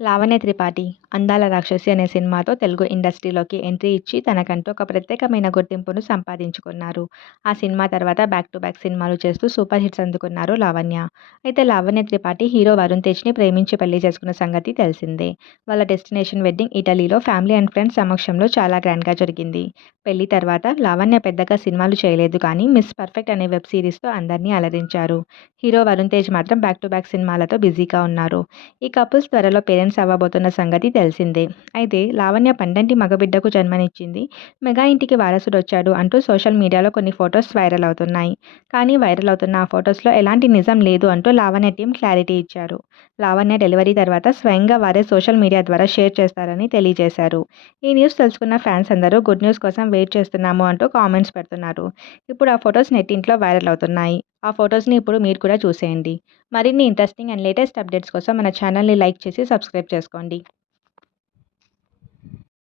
లావణ్య త్రిపాఠి అందాల రాక్షసి అనే సినిమాతో తెలుగు ఇండస్ట్రీలోకి ఎంట్రీ ఇచ్చి తనకంటూ ఒక ప్రత్యేకమైన గుర్తింపును సంపాదించుకున్నారు. ఆ సినిమా తర్వాత బ్యాక్ టు బ్యాక్ సినిమాలు చేస్తూ సూపర్ హిట్స్ అందుకున్నారు లావణ్య. అయితే లావణ్య త్రిపాఠి హీరో వరుణ్ తేజ్ని ప్రేమించి పెళ్ళి చేసుకున్న సంగతి తెలిసిందే. వాళ్ళ డెస్టినేషన్ వెడ్డింగ్ ఇటలీలో ఫ్యామిలీ అండ్ ఫ్రెండ్స్ సమక్షంలో చాలా గ్రాండ్గా జరిగింది. పెళ్ళి తర్వాత లావణ్య పెద్దగా సినిమాలు చేయలేదు కానీ మిస్ పర్ఫెక్ట్ అనే వెబ్ సిరీస్తో అందరినీ అలరించారు. హీరో వరుణ్ తేజ్ మాత్రం బ్యాక్ టు బ్యాక్ సినిమాలతో బిజీగా ఉన్నారు. ఈ కపుల్స్ త్వరలో పేరెంట్స్ అవ్వబోతున్న సంగతి తెలిసిందే. అయితే లావణ్య పండంటి మగబిడ్డకు జన్మనిచ్చింది. మెగా ఇంటికి వారసుడు వచ్చాడు అంటూ సోషల్ మీడియాలో కొన్ని ఫొటోస్ వైరల్ అవుతున్నాయి. కానీ వైరల్ అవుతున్న ఆ ఫొటోస్లో ఎలాంటి నిజం లేదు అంటూ లావణ్య టీం క్లారిటీ ఇచ్చారు. లావణ్య డెలివరీ తర్వాత స్వయంగా వారే సోషల్ మీడియా ద్వారా షేర్ చేస్తారని తెలియజేశారు. ఈ న్యూస్ తెలుసుకున్న ఫ్యాన్స్ అందరూ గుడ్ న్యూస్ కోసం వెయిట్ చేస్తున్నాము అంటూ కామెంట్స్ పెడుతున్నారు. ఇప్పుడు ఆ ఫొటోస్ నెట్టింట్లో వైరల్ అవుతున్నాయి. ఆ ఫొటోస్ని ఇప్పుడు మీరు కూడా చూసేయండి. మరిన్ని ఇంట్రెస్టింగ్ అండ్ లేటెస్ట్ అప్డేట్స్ కోసం మన ఛానల్ని లైక్ చేసి సబ్స్క్రైబ్ చేసుకోండి.